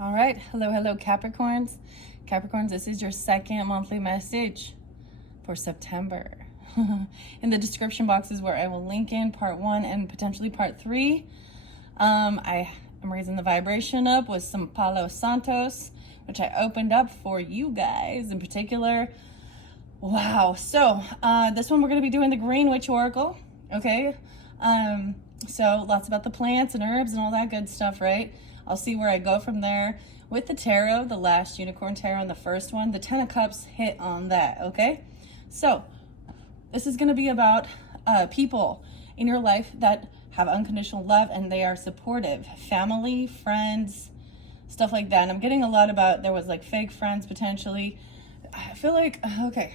All right, hello, Capricorns. Capricorns, this is your second monthly message for September. In the description box is where I will link in part 1 and potentially part 3. I am raising the vibration up with some Palo Santos, which I opened up for you guys in particular. Wow, so this one we're going to be doing the Green Witch Oracle, okay? So lots about the plants and herbs and all that good stuff, right? I'll see where I go from there. With the tarot, the last unicorn tarot and the first one, the 10 of Cups hit on that, okay? So this is going to be about people in your life that have unconditional love and they are supportive. Family, friends, stuff like that. And I'm getting a lot about, there was like fake friends potentially. I feel like, okay.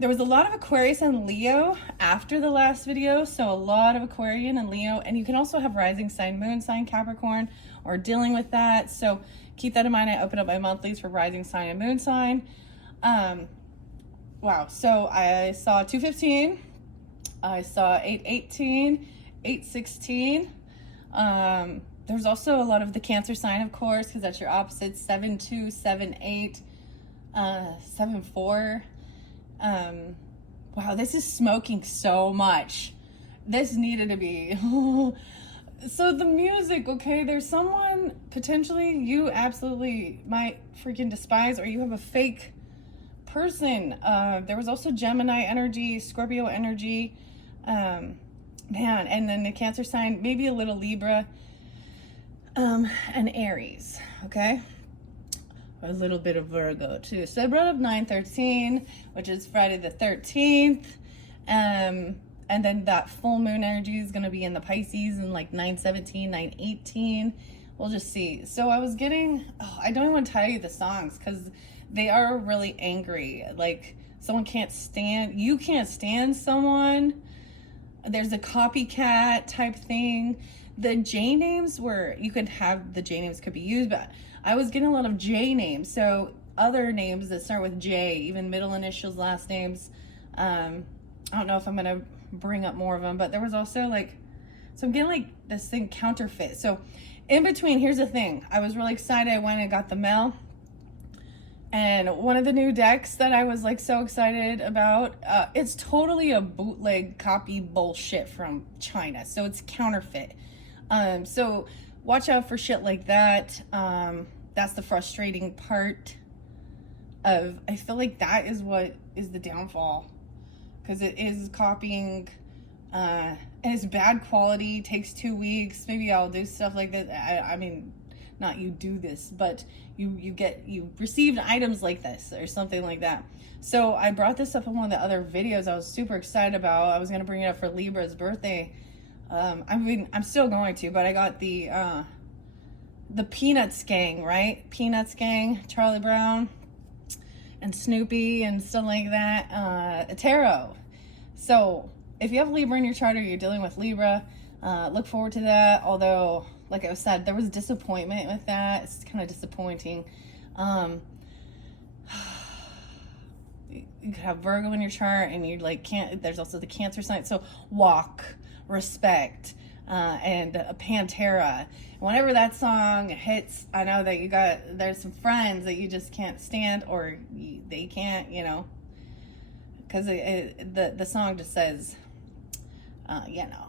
There was a lot of Aquarius and Leo after the last video, so a lot of Aquarian and Leo, and you can also have rising sign, moon sign, Capricorn, or dealing with that, so keep that in mind. I open up my monthlies for rising sign and moon sign. Wow, so I saw 215, I saw 818, 816. There's also a lot of the Cancer sign, of course, because that's your opposite, 7-2, 7-8, 7-4. Wow, this is smoking so much. This needed to be. So the music, okay, there's someone potentially you absolutely might freaking despise, or you have a fake person. There was also Gemini energy, Scorpio energy, man, and then the Cancer sign, maybe a little Libra, and Aries, okay? A little bit of Virgo too. So I brought up 9/13, which is Friday the 13th. And then that full moon energy is going to be in the Pisces in like 9/17, 9/18. We'll just see. So I was getting, I don't even want to tell you the songs because they are really angry. Like someone can't stand, you can't stand someone. There's a copycat type thing. The J names were, you could have, the J names could be used, but I was getting a lot of J names. So other names that start with J, even middle initials, last names. I don't know if I'm going to bring up more of them, but there was also like, so I'm getting like this thing counterfeit. So in between, here's the thing. I was really excited. I went and got the mail. And one of the new decks that I was like so excited about, it's totally a bootleg copy bullshit from China. So it's counterfeit. So watch out for shit like that. That's the frustrating part of, I feel like that is what is the downfall, because it is copying, and it's bad quality, takes 2 weeks. Maybe I'll do stuff like that. I mean, not you do this, but you received items like this or something like that. So I brought this up in one of the other videos I was super excited about. I was going to bring it up for Libra's birthday. I mean, I'm still going to, but I got the Peanuts gang, right? Peanuts gang, Charlie Brown and Snoopy and stuff like that. Tarot. So if you have Libra in your chart or you're dealing with Libra, look forward to that. Although, like I said, there was disappointment with that. It's kind of disappointing. You could have Virgo in your chart and you like can't, there's also the Cancer sign. So walk, respect, and Pantera. Whenever that song hits, I know that there's some friends that you just can't stand, or they can't, you know, because the song just says, you know,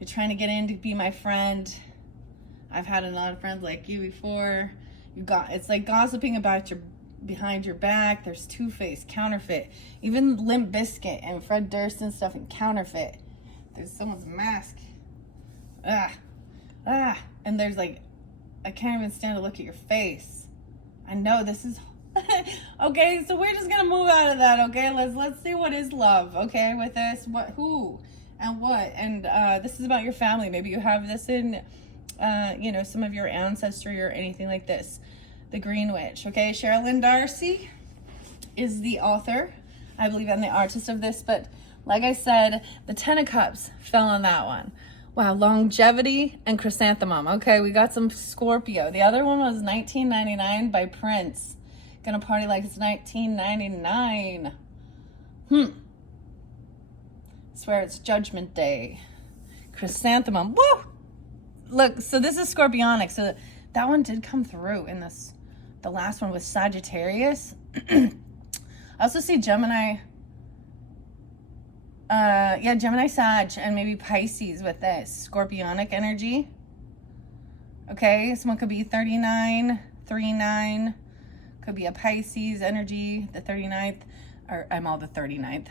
you're trying to get in to be my friend. I've had a lot of friends like you before. It's like gossiping about your behind your back. There's two-faced, counterfeit. Even Limp Bizkit and Fred Durst and stuff and counterfeit. There's someone's mask. And there's like, I can't even stand to look at your face. I know this is okay, so we're just gonna move out of that, okay? Let's see what is love, okay, with this. Who and what, and this is about your family. Maybe you have this in you know, some of your ancestry or anything like this. The Green Witch, okay? Sherilyn Darcy is the author. I believe I'm the artist of this, but like I said, the 10 of Cups fell on that one. Wow, longevity and chrysanthemum. Okay, we got some Scorpio. The other one was 1999 by Prince. Gonna party like it's 1999. Swear it's Judgment Day. Chrysanthemum. Woo! Look, so this is Scorpionic. So that one did come through in this. The last one was Sagittarius. I also see Gemini. Yeah, Gemini, Sag, and maybe Pisces with this Scorpionic energy. Okay, someone could be 39, 39. Could be a Pisces energy, the 39th, or I'm all the 39th.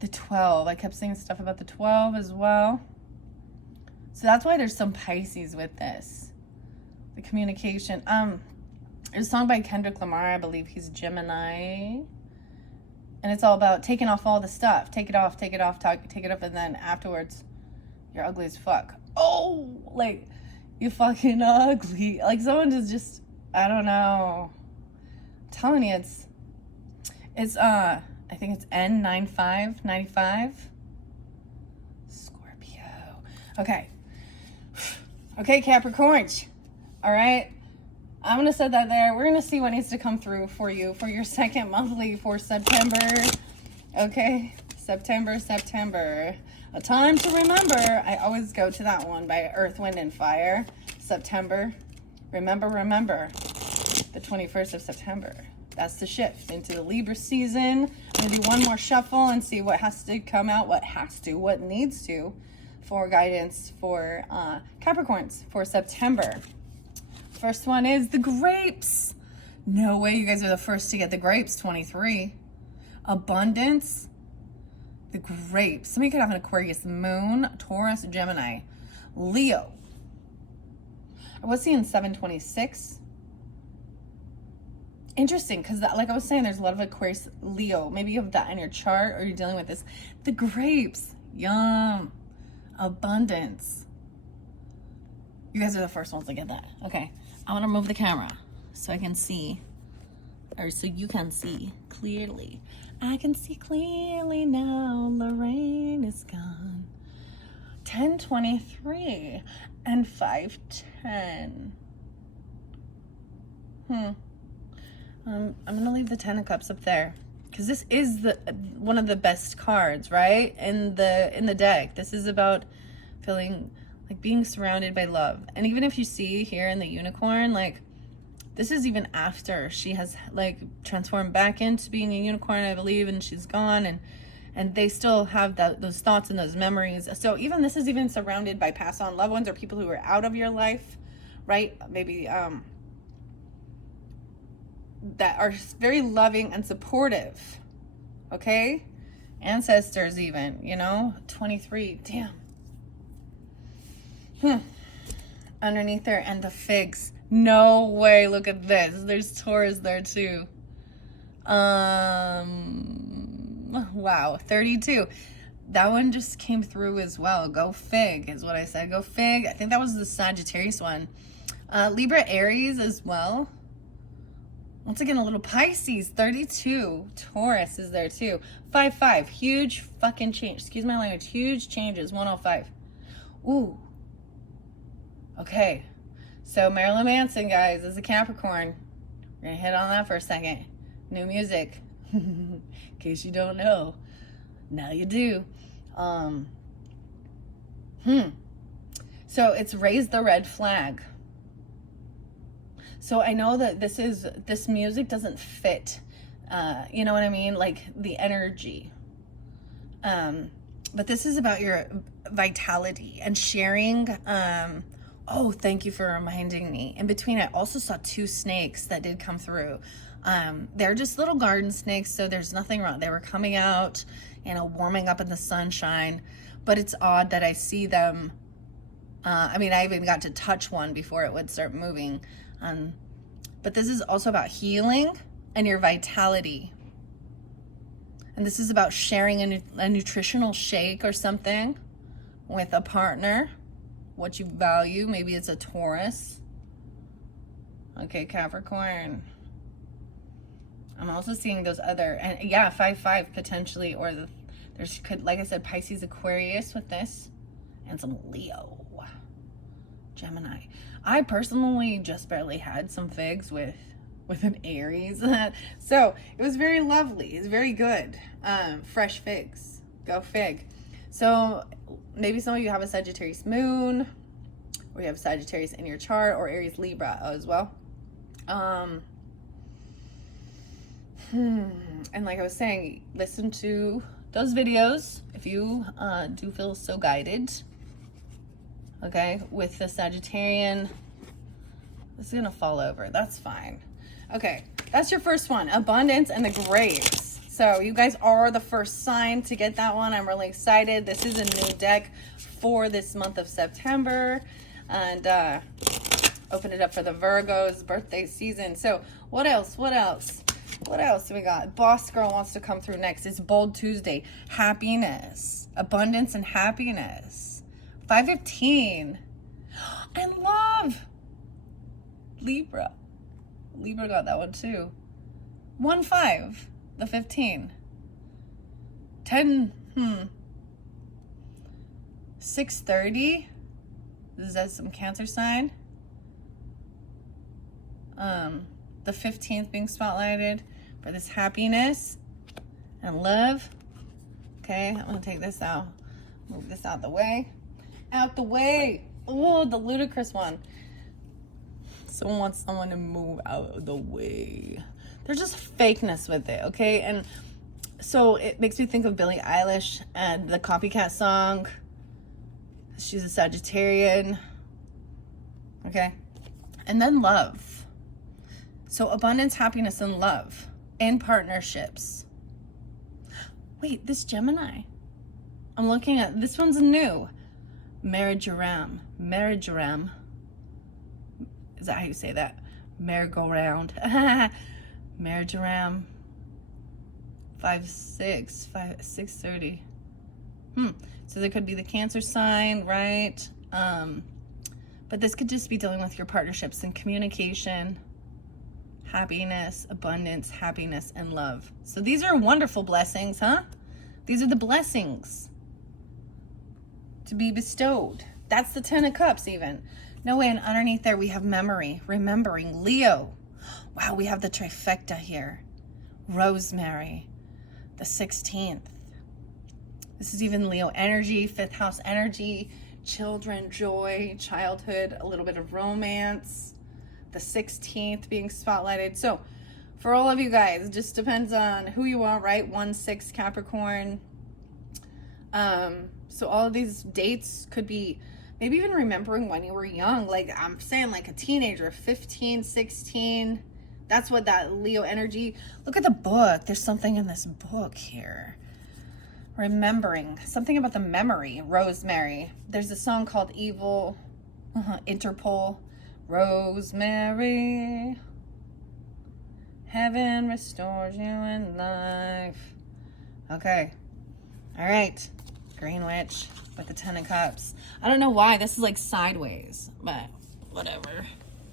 The 12. I kept saying stuff about the 12 as well. So that's why there's some Pisces with this. The communication. There's a song by Kendrick Lamar. I believe he's Gemini. And it's all about taking off all the stuff. Take it off, take it off, take it off, and then afterwards, you're ugly as fuck. Oh, like, you fucking ugly. Like, someone is just, I don't know. I'm telling you, it's I think it's N9595. Scorpio. Okay. Okay, Capricorns. All right. I'm going to set that there. We're going to see what needs to come through for you for your second monthly for September. Okay. September. A time to remember. I always go to that one by Earth, Wind, and Fire. September. Remember. The 21st of September. That's the shift into the Libra season. I'm going to do one more shuffle and see what has to come out, what needs to, for guidance for Capricorns for September. First one is the grapes. No way you guys are the first to get the grapes, 23. Abundance. The grapes. Somebody could have an Aquarius, Moon, Taurus, Gemini, Leo. I was seeing 726. Interesting, because like I was saying, there's a lot of Aquarius, Leo. Maybe you have that in your chart or you're dealing with this. The grapes. Yum. Abundance. You guys are the first ones to get that. Okay. I want to move the camera so I can see, or so you can see clearly. I can see clearly now. Lorraine is gone. 1023 and 510. I'm gonna leave the 10 of Cups up there because this is one of the best cards, right? In the deck. This is about feeling like being surrounded by love. And even if you see here in the unicorn, like this is even after she has like transformed back into being a unicorn, I believe, and she's gone, and they still have those thoughts and those memories. So even this is even surrounded by passed on loved ones or people who are out of your life, right? Maybe that are very loving and supportive. Okay? Ancestors even, 23. Damn. Underneath there, and the figs. No way. Look at this. There's Taurus there too. Wow. 32. That one just came through as well. Go fig is what I said. Go fig. I think that was the Sagittarius one. Libra, Aries as well. Once again, a little Pisces. 32. Taurus is there too. 5-5. Huge fucking change. Excuse my language. Huge changes. 105. Ooh. Okay, so Marilyn Manson, guys, is a Capricorn. We're going to hit on that for a second. New music. In case you don't know. Now you do. So it's Raise the Red Flag. So I know that this music doesn't fit. You know what I mean? Like the energy. But this is about your vitality and sharing. Oh, thank you for reminding me. In between, I also saw 2 snakes that did come through. They're just little garden snakes, so there's nothing wrong. They were coming out, warming up in the sunshine. But it's odd that I see them. I even got to touch one before it would start moving. But this is also about healing and your vitality. And this is about sharing a nutritional shake or something with a partner. What you value. Maybe it's a Taurus. Okay, Capricorn. I'm also seeing those other, and yeah, 5-5 potentially, or there's like I said, Pisces, Aquarius with this, and some Leo, Gemini. I personally just barely had some figs with an Aries, so it was very lovely. It's very good. Fresh figs. Go fig. So maybe some of you have a Sagittarius moon or you have Sagittarius in your chart, or Aries, Libra as well. And like I was saying, listen to those videos if you do feel so guided. Okay, with the Sagittarian, this is gonna fall over. That's fine. Okay, that's your first one, abundance and the graves. So you guys are the first sign to get that one. I'm really excited. This is a new deck for this month of September, and open it up for the Virgos birthday season. So what else? What else? What else do we got? Boss girl wants to come through next. It's Bold Tuesday. Happiness, abundance, and happiness. 515. And love. Libra. Libra got that one too. 1-5. The 15. 10. 6:30. Is that some Cancer sign? The 15th being spotlighted for this happiness and love. Okay, I'm gonna take this out. Move this out the way. Out the way. Oh, the ludicrous one. Someone wants someone to move out of the way. There's just fakeness with it, okay? And so it makes me think of Billie Eilish and the Copycat song. She's a Sagittarian. Okay. And then love. So abundance, happiness, and love in partnerships. Wait, this Gemini. I'm looking at, this one's new. Marriageram. Marriageram. Is that how you say that? Merry-go-round. Marriageram. 6:30. So there could be the Cancer sign, right? But this could just be dealing with your partnerships and communication, happiness, abundance, happiness, and love. So these are wonderful blessings, huh? These are the blessings to be bestowed. That's the 10 of Cups even. No way, and underneath there we have memory, remembering, Leo. Wow, we have the trifecta here. Rosemary, the 16th. This is even Leo energy, 5th house energy, children, joy, childhood, a little bit of romance. The 16th being spotlighted. So for all of you guys, it just depends on who you are, right? 1-6 Capricorn. So all of these dates could be maybe even remembering when you were young. Like I'm saying, like a teenager, 15, 16. That's what that Leo energy. Look at the book. There's something in this book here. Remembering. Something about the memory. Rosemary. There's a song called Evil. Interpol. Rosemary. Heaven restores you in life. Okay. All right. Green Witch with the 10 of Cups. I don't know why this is like sideways, but whatever.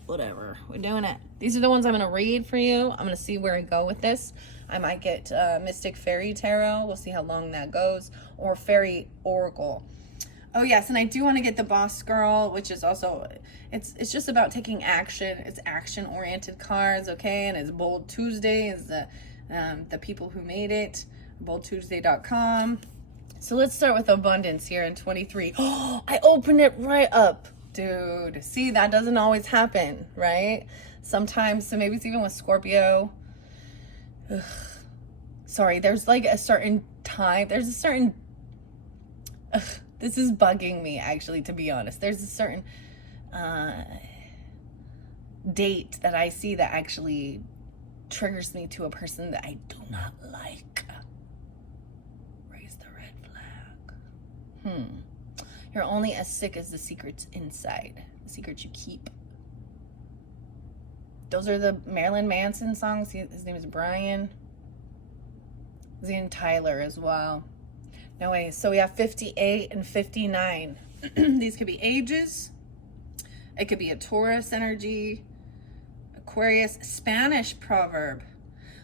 Whatever. We're doing it. These are the ones I'm going to read for you. I'm going to see where I go with this. I might get Mystic Fairy Tarot. We'll see how long that goes. Or Fairy Oracle. Oh, yes. And I do want to get the Boss Girl, which is also, it's just about taking action. It's action-oriented cards, okay? And it's Bold Tuesday is the people who made it. BoldTuesday.com. So let's start with abundance here in 23. Oh, I opened it right up. Dude, see, that doesn't always happen, right? Sometimes, so maybe it's even with Scorpio. Ugh. Sorry, there's like a certain time, there's a certain, this is bugging me actually, to be honest. There's a certain date that I see that actually triggers me to a person that I do not like. Raise the red flag. You're only as sick as the secrets inside, the secrets you keep. Those are the Marilyn Manson songs. His name is Brian. His name Tyler as well. No way. So we have 58 and 59. These could be ages. It could be a Taurus energy. Aquarius. Spanish proverb.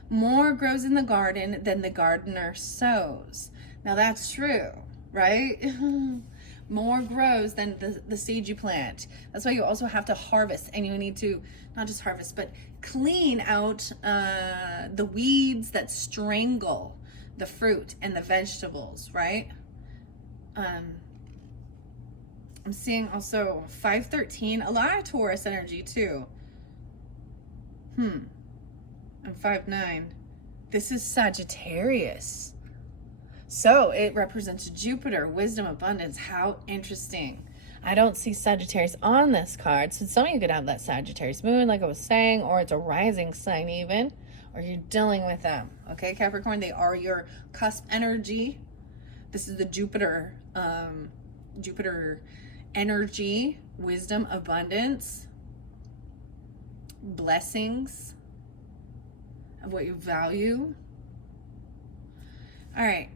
More grows in the garden than the gardener sows. Now that's true, right? More grows than the seed you plant. That's why you also have to harvest, and you need to not just harvest, but clean out the weeds that strangle the fruit and the vegetables, right? I'm seeing also 513, a lot of Taurus energy too. And 5-9. This is Sagittarius. So it represents Jupiter, wisdom, abundance. How interesting. I don't see Sagittarius on this card. So some of you could have that Sagittarius moon, like I was saying, or it's a rising sign even, or you're dealing with them. Okay, Capricorn, they are your cusp energy. This is the Jupiter, Jupiter energy, wisdom, abundance, blessings of what you value. All right.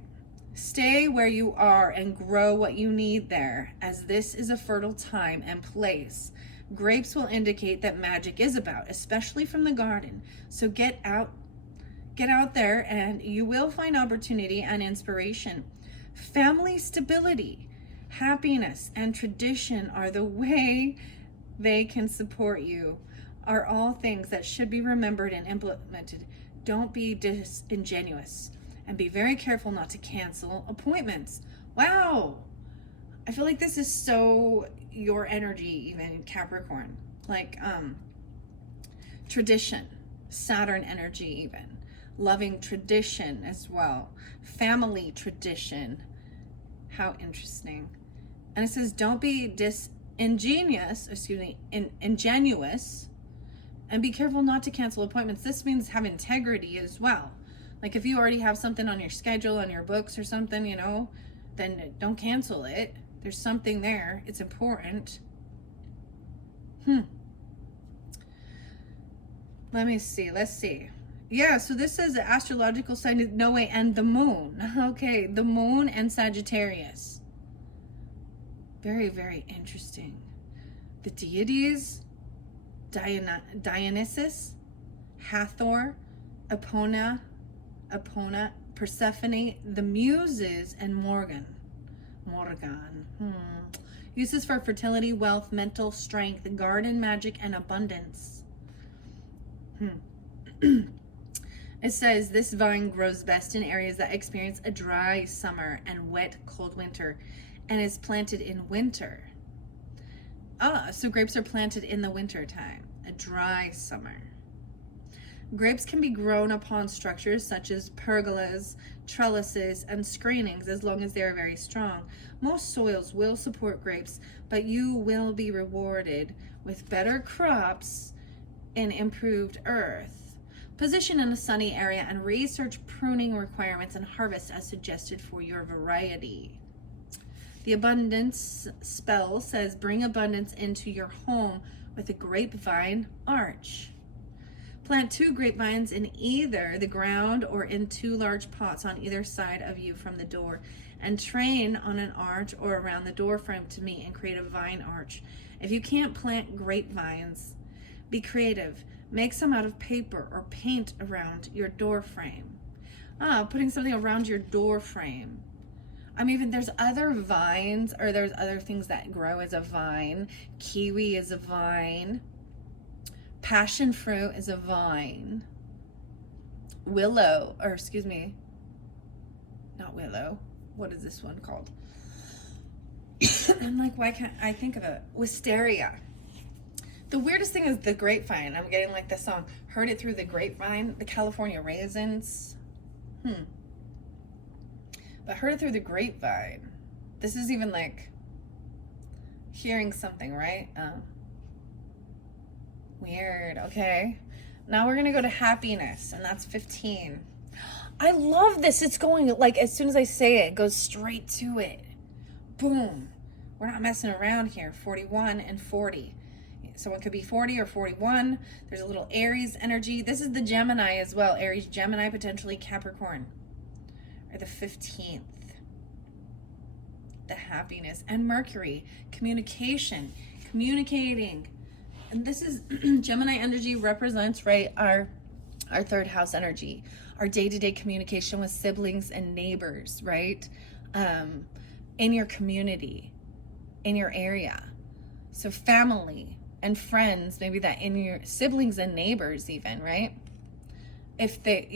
Stay where you are and grow what you need there, as this is a fertile time and place. Grapes will indicate that magic is about, especially from the garden. So get out there and you will find opportunity and inspiration. Family stability, happiness, and tradition are the way they can support you, are all things that should be remembered and implemented. Don't be disingenuous. And be very careful not to cancel appointments. Wow. I feel like this is so your energy, even Capricorn. Like tradition, Saturn energy even. Loving tradition as well. Family tradition. How interesting. And it says don't be ingenuous, and be careful not to cancel appointments. This means have integrity as well. Like if you already have something on your schedule, on your books or something, you know, then don't cancel it. There's something there. It's important. Let me see. Let's see. Yeah, so this says the astrological sign is Noe and the moon. Okay, the moon and Sagittarius. Very, very interesting. The deities, Dionysus, Hathor, Epona, Persephone, the Muses, and Morgan. Uses for fertility, wealth, mental strength, garden magic, and abundance. It says this vine grows best in areas that experience a dry summer and wet, cold winter, and is planted in winter. So grapes are planted in the winter time, a dry summer. Grapes can be grown upon structures such as pergolas, trellises, and screenings as long as they are very strong. Most soils will support grapes, but you will be rewarded with better crops in improved earth. Position in a sunny area and research pruning requirements and harvest as suggested for your variety. The abundance spell says bring abundance into your home with a grapevine arch. Plant 2 grapevines in either the ground or in 2 large pots on either side of you from the door, and train on an arch or around the door frame to meet and create a vine arch. If you can't plant grapevines, be creative. Make some out of paper or paint around your door frame. Putting something around your door frame. Even there's other vines, or there's other things that grow as a vine. Kiwi is a vine. Passion fruit is a vine. Not willow. What is this one called? I'm like, why can't I think of it? Wisteria. The weirdest thing is the grapevine. I'm getting like the song, heard it through the grapevine, the California raisins. But heard it through the grapevine. This is even like hearing something, right? Weird. Okay. Now we're going to go to happiness, and that's 15. I love this. It's going like as soon as I say it, it goes straight to it. Boom. We're not messing around here. 41 and 40. Someone could be 40 or 41. There's a little Aries energy. This is the Gemini as well. Aries, Gemini, potentially Capricorn. Or the 15th. The happiness. And Mercury. Communication. Communicating. And this is Gemini energy represents, right, our 3rd house energy. Our day-to-day communication with siblings and neighbors, right? In your community. In your area. So family and friends, maybe that in your siblings and neighbors even, right? If they,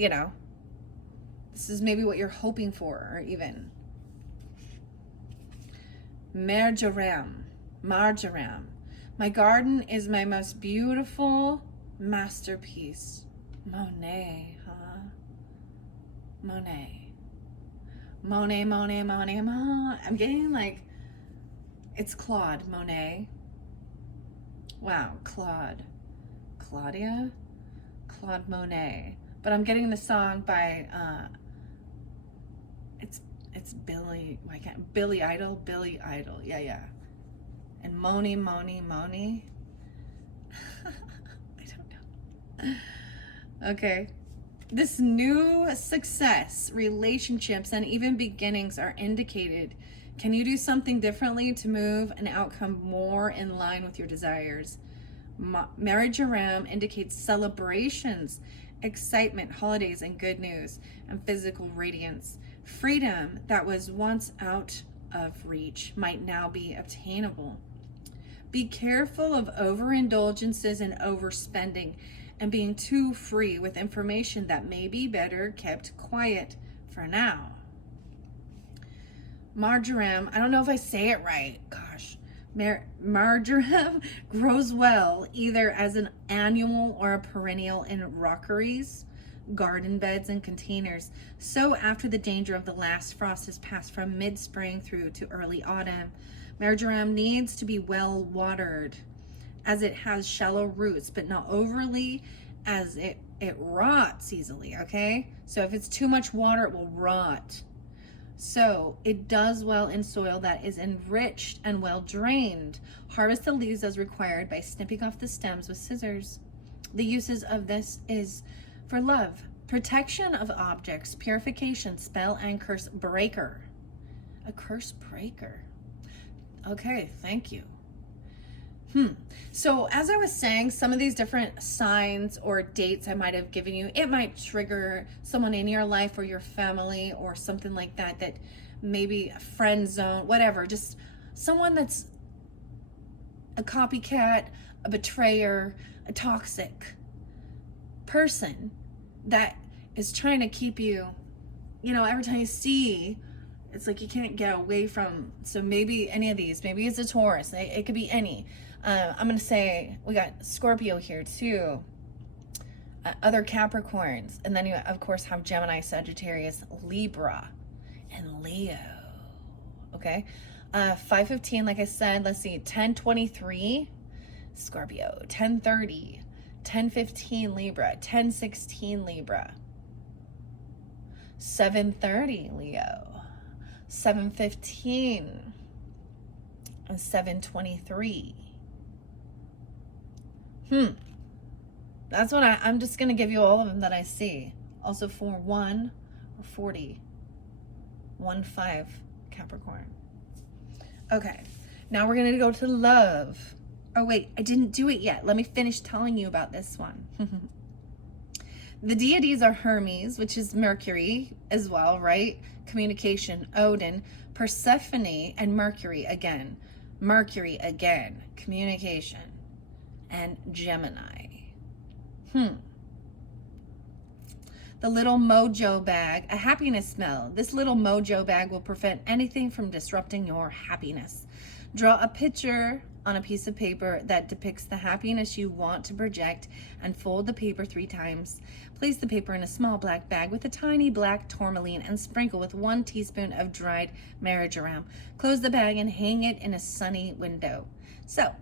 this is maybe what you're hoping for, or even. Marjoram. Marjoram. My garden is my most beautiful masterpiece. Monet, huh? Monet. Monet, Monet, Monet, Monet. I'm getting like, it's Claude Monet. Wow, Claude. Claudia? Claude Monet. But I'm getting the song by, it's Billy, why can't, Billy Idol? Billy Idol, yeah. And Moni, Moni, Moni. I don't know. Okay. This new success, relationships, and even beginnings are indicated. Can you do something differently to move an outcome more in line with your desires? Marjoram indicates celebrations, excitement, holidays, and good news, and physical radiance. Freedom that was once out of reach might now be obtainable. Be careful of overindulgences and overspending and being too free with information that may be better kept quiet for now. Marjoram, I don't know if I say it right, gosh. Marjoram grows well either as an annual or a perennial in rockeries, garden beds, and containers. So after the danger of the last frost has passed from mid-spring through to early autumn, marjoram needs to be well watered as it has shallow roots, but not overly as it rots easily, okay? So if it's too much water, it will rot. So it does well in soil that is enriched and well drained. Harvest the leaves as required by snipping off the stems with scissors. The uses of this is for love, protection of objects, purification, spell, and curse breaker. A curse breaker. Okay, thank you. So as I was saying, some of these different signs or dates I might have given you, it might trigger someone in your life or your family or something like that, that maybe a friend zone, whatever, just someone that's a copycat, a betrayer, a toxic person that is trying to keep you, every time you see, it's like you can't get away from. So maybe any of these, maybe it's a Taurus, it could be any. I'm going to say we got Scorpio here too, other Capricorns, and then you of course have Gemini, Sagittarius, Libra, and Leo. Okay, 5:15, like I said, let's see, 10:23 Scorpio, 10:30, 10:15 Libra, 10:16 Libra, 7:30 Leo, 7:15, and 7:23. That's what I'm just going to give you all of them that I see. Also for 1 or 40. 1-5 Capricorn. Okay, now we're going to go to love. Oh, wait, I didn't do it yet. Let me finish telling you about this one. The deities are Hermes, which is Mercury as well, right? Communication, Odin, Persephone, and Mercury again. Mercury again, communication, and Gemini. The little mojo bag, a happiness smell. This little mojo bag will prevent anything from disrupting your happiness. Draw a picture on a piece of paper that depicts the happiness you want to project and fold the paper 3 times. Place the paper in a small black bag with a tiny black tourmaline and sprinkle with 1 teaspoon of dried marjoram. Close the bag and hang it in a sunny window. So,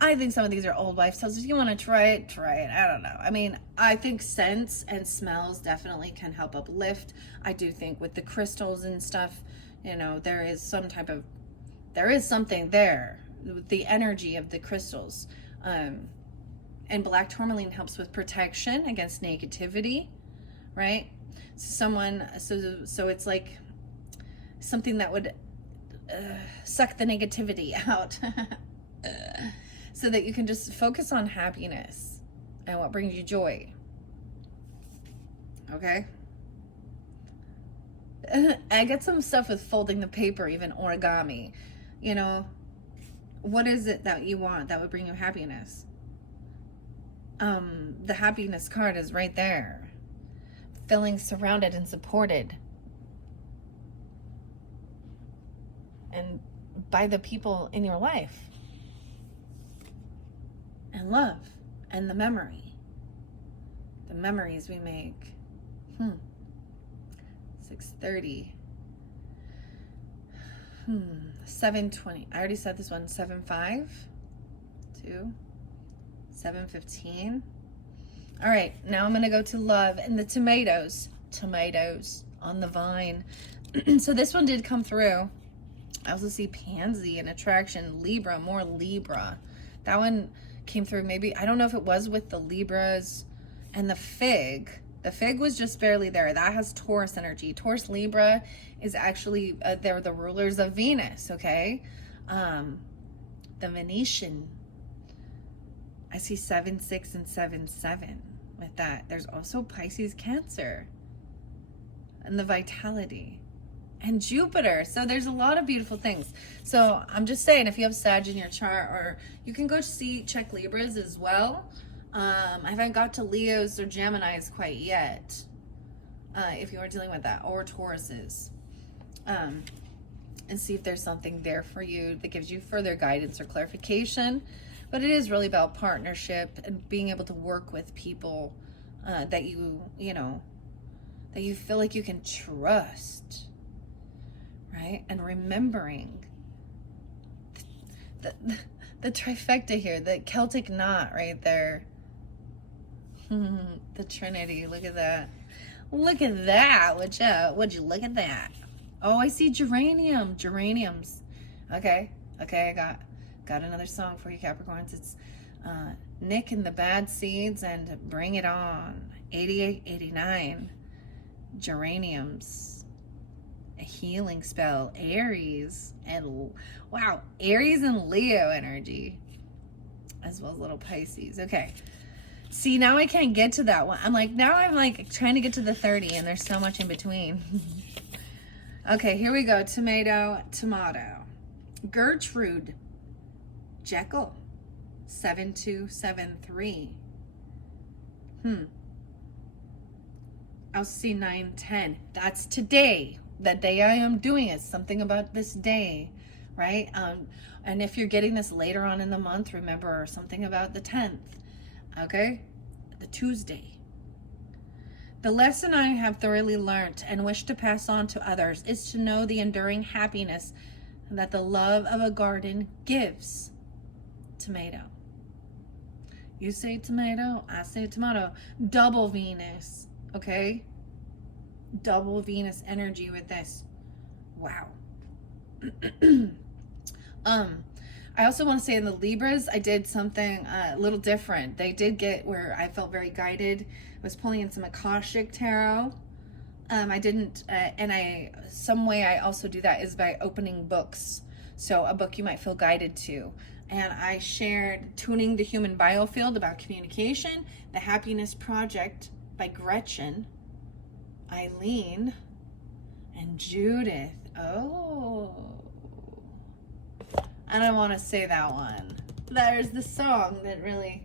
I think some of these are old wives' tales. If you want to try it, try it. I don't know. I mean, I think scents and smells definitely can help uplift. I do think with the crystals and stuff, there is something there with the energy of the crystals. And black tourmaline helps with protection against negativity, right? So it's like something that would suck the negativity out. So that you can just focus on happiness and what brings you joy. Okay? I get some stuff with folding the paper, even origami. What is it that you want that would bring you happiness? The happiness card is right there. Feeling surrounded and supported. And by the people in your life. And love. And the memory. The memories we make. 6:30. 7:20. I already said this one. 7:05. 2. 7:15. All right, now I'm going to go to love and the tomatoes. Tomatoes on the vine. So this one did come through. I also see Pansy and Attraction, Libra, more Libra. That one came through. Maybe, I don't know if it was with the Libras and the Fig. The Fig was just barely there. That has Taurus energy. Taurus Libra is actually, they're the rulers of Venus, okay? The Venetian. I see 7-6 and 7-7 with that. There's also Pisces Cancer and the Vitality and Jupiter. So there's a lot of beautiful things. So I'm just saying, if you have Sag in your chart, or you can go check Libras as well. I haven't got to Leos or Geminis quite yet. If you are dealing with that, or Tauruses. And see if there's something there for you that gives you further guidance or clarification. But it is really about partnership and being able to work with people that you know, that you feel like you can trust, right? And remembering the trifecta here, the Celtic knot right there. The Trinity, look at that. Look at that. Would you look at that? Oh, I see geraniums. Okay, I got another song for you, Capricorns. It's Nick and the Bad Seeds and Bring It On. 88, 89. Geraniums. A healing spell. Aries. And wow, Aries and Leo energy. As well as little Pisces. Okay. See, now I can't get to that one. I'm like trying to get to the 30 and there's so much in between. Okay, here we go. Tomato. Gertrude. Jekyll. 7273. I'll see 910. That's today. That day I am doing it. Something about this day, right? And if you're getting this later on in the month, remember something about the 10th. Okay? The Tuesday. The lesson I have thoroughly learnt and wish to pass on to others is to know the enduring happiness that the love of a garden gives. Tomato. You say tomato, I say tomato. Double Venus, okay? Double Venus energy with this. Wow. I also want to say in the Libras, I did something a little different. They did get where I felt very guided. I was pulling in some Akashic Tarot. I didn't, some way I also do that is by opening books. So a book you might feel guided to. And I shared Tuning the Human Biofield about communication, The Happiness Project by Gretchen, Eileen, and Judith. Oh. I don't want to say that one. There's the song that really...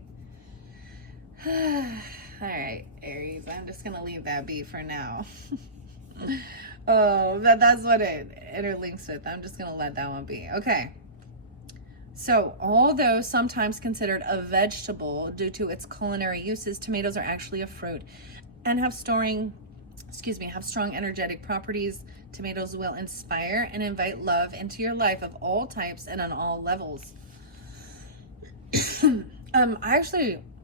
All right, Aries, I'm just going to leave that be for now. Oh, that's what it interlinks with. I'm just going to let that one be. Okay. So, although sometimes considered a vegetable due to its culinary uses, tomatoes are actually a fruit and have strong energetic properties. Tomatoes will inspire and invite love into your life of all types and on all levels.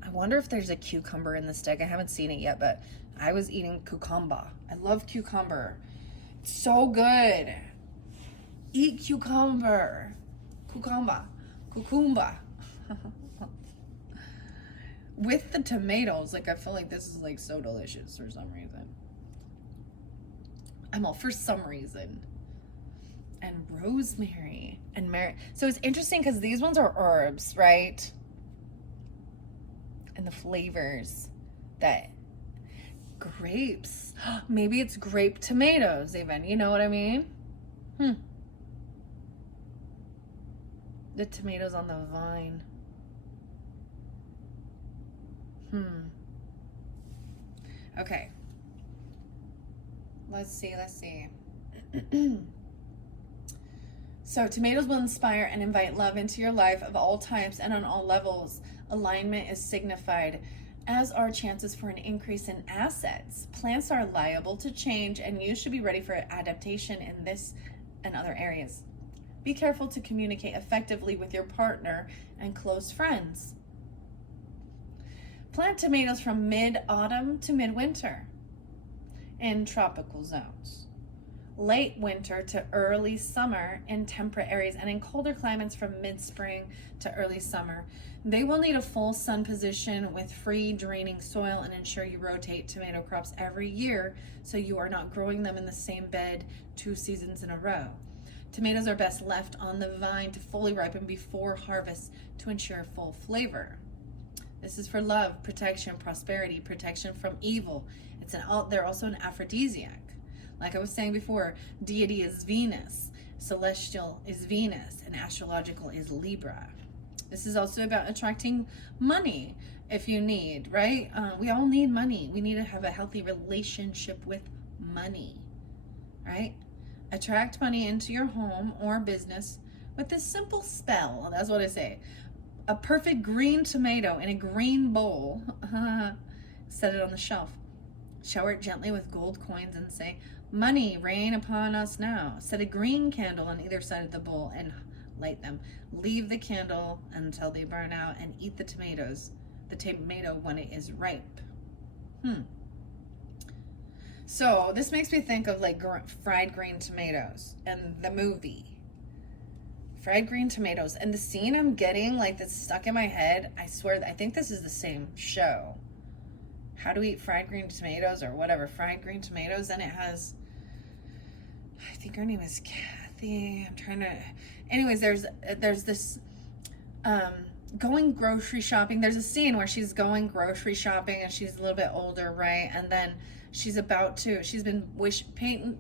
I wonder if there's a cucumber in this deck. I haven't seen it yet, but I was eating cucumber. I love cucumber. It's so good. Eat cucumber. Cucumber. With the tomatoes, like I feel like this is like so delicious for some reason. For some reason. And rosemary and so it's interesting because these ones are herbs, right? And the flavors that grapes, maybe it's grape tomatoes even, you know what I mean? The tomatoes on the vine. Okay. Let's see. So tomatoes will inspire and invite love into your life of all types and on all levels. Alignment is signified, as are chances for an increase in assets. Plants are liable to change, and you should be ready for adaptation in this and other areas. Be careful to communicate effectively with your partner and close friends. Plant tomatoes from mid-autumn to mid-winter in tropical zones. Late winter to early summer in temperate areas, and in colder climates from mid-spring to early summer. They will need a full sun position with free draining soil, and ensure you rotate tomato crops every year so you are not growing them in the same bed 2 seasons in a row. Tomatoes are best left on the vine to fully ripen before harvest to ensure full flavor. This is for love, protection, prosperity, protection from evil. They're also an aphrodisiac. Like I was saying before, deity is Venus, celestial is Venus, and astrological is Libra. This is also about attracting money if you need, right? We all need money. We need to have a healthy relationship with money, right? Attract money into your home or business with this simple spell. That's what I say. A perfect green tomato in a green bowl. Set it on the shelf. Shower it gently with gold coins and say, "Money, rain upon us now." Set a green candle on either side of the bowl and light them. Leave the candle until they burn out and eat the tomato when it is ripe. So this makes me think of like fried green tomatoes and the movie. Fried green tomatoes. And the scene I'm getting, like, that's stuck in my head, I swear, I think this is the same show. How to Eat Fried Green Tomatoes or whatever. Fried green tomatoes. And it has, I think her name is Kathy. I'm trying to, anyways, there's this, going grocery shopping. There's a scene where she's going grocery shopping and she's a little bit older, right? And then she's been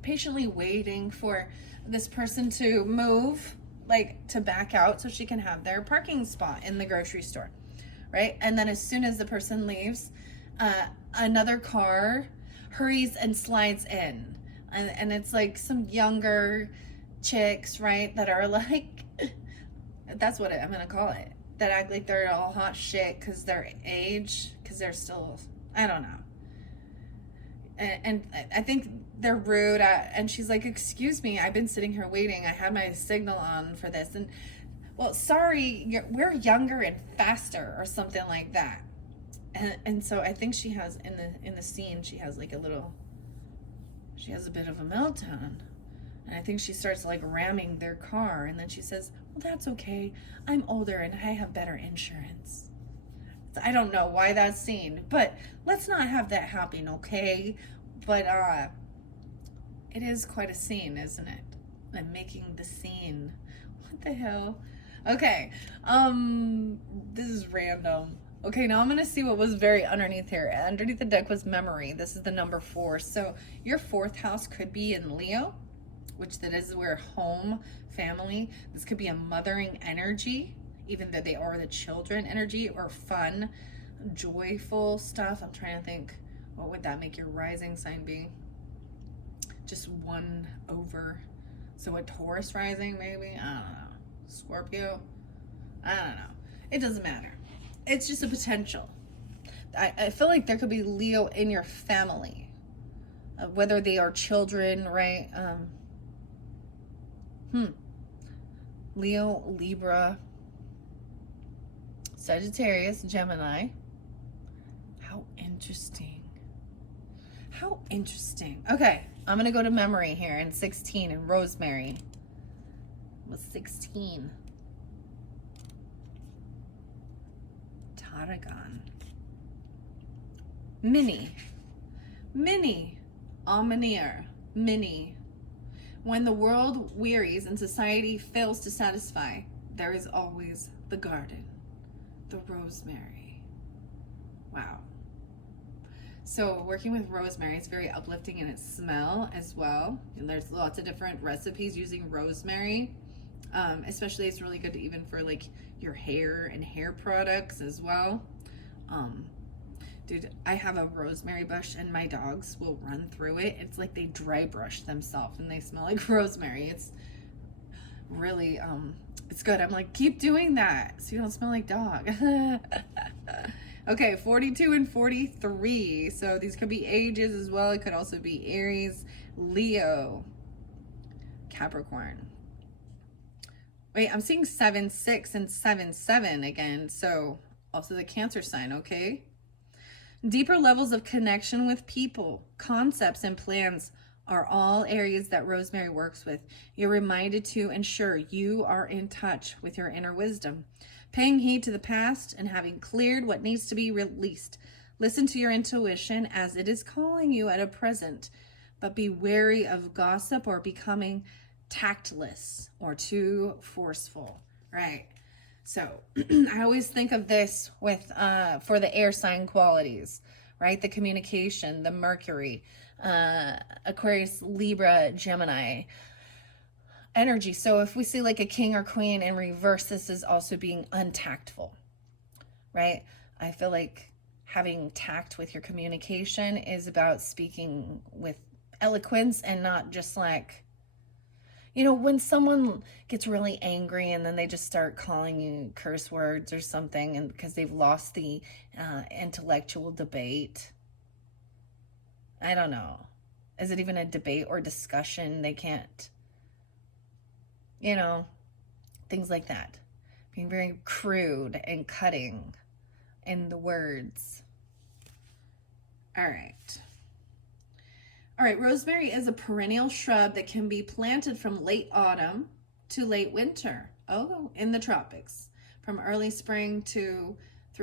patiently waiting for this person to move, like to back out so she can have their parking spot in the grocery store, right? And then as soon as the person leaves, another car hurries and slides in. And it's like some younger chicks, right? That are like, that's what I'm going to call it. That act like they're all hot shit because their age, because they're still, I don't know. And I think they're rude. And she's like, "Excuse me, I've been sitting here waiting. I had my signal on for this." And, "Well, sorry, we're younger and faster," or something like that. And so I think she has, in the scene, she has a bit of a meltdown. And I think she starts like ramming their car. And then she says, "Well, that's okay. I'm older and I have better insurance." I don't know why that's scene, but let's not have that happen, okay? But it is quite a scene, isn't it? I'm making the scene. What the hell? Okay, this is random. Okay, now I'm gonna see what was very underneath here. Underneath the deck was memory. This is the number 4. So your 4th house could be in Leo, which that is where home, family. This could be a mothering energy, even though they are the children energy, or fun, joyful stuff. I'm trying to think, what would that make your rising sign be? Just 1 over. So a Taurus rising, maybe? I don't know. Scorpio? I don't know. It doesn't matter. It's just a potential. I feel like there could be Leo in your family, whether they are children, right? Leo, Libra, Sagittarius, Gemini. How interesting. How interesting. Okay, I'm going to go to memory here in 16, and Rosemary was 16. Tarragon. Minnie. Almanier. Minnie. When the world wearies and society fails to satisfy, there is always the garden, the rosemary. Wow. So working with rosemary is very uplifting in its smell as well. And there's lots of different recipes using rosemary. Especially it's really good to even for like your hair and hair products as well. Dude, I have a rosemary bush and my dogs will run through it. It's like they dry brush themselves and they smell like rosemary. It's really, it's good. I'm like, keep doing that so you don't smell like dog. Okay, 42 and 43. So these could be ages as well. It could also be Aries, Leo, Capricorn. Wait, I'm seeing 7-6 and 7-7 again. So also the Cancer sign, okay? Deeper levels of connection with people, concepts, and plans are all areas that Rosemary works with. You're reminded to ensure you are in touch with your inner wisdom, paying heed to the past and having cleared what needs to be released. Listen to your intuition as it is calling you at a present, but be wary of gossip or becoming tactless or too forceful, right? So I always think of this with for the air sign qualities, right? The communication, the Mercury, Aquarius, Libra, Gemini energy. So if we see like a king or queen in reverse, this is also being untactful, right? I feel like having tact with your communication is about speaking with eloquence and not just like, you know, when someone gets really angry and then they just start calling you curse words or something, and because they've lost the intellectual debate. I don't know. Is it even a debate or discussion? They can't, you know, things like that. Being very crude and cutting in the words. All right. All right, rosemary is a perennial shrub that can be planted from late autumn to late winter. Oh, in the tropics. From early spring through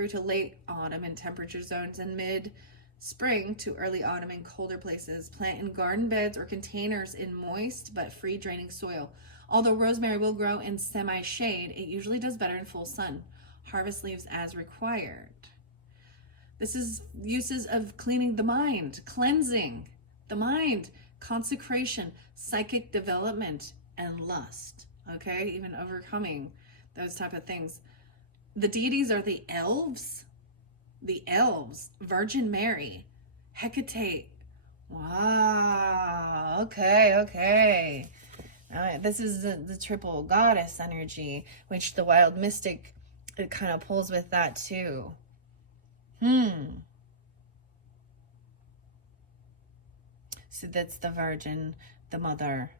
to late autumn in temperature zones, and mid-spring to early autumn in colder places. Plant in garden beds or containers in moist but free draining soil. Although rosemary will grow in semi-shade, it usually does better in full sun. Harvest leaves as required. This is uses of cleaning the mind, cleansing the mind, consecration, psychic development, and lust. Okay, even overcoming those type of things. The deities are the elves, Virgin Mary, Hecate. Wow. Okay. This is the triple goddess energy, which the wild mystic, it kind of pulls with that too. So that's the Virgin, the Mother,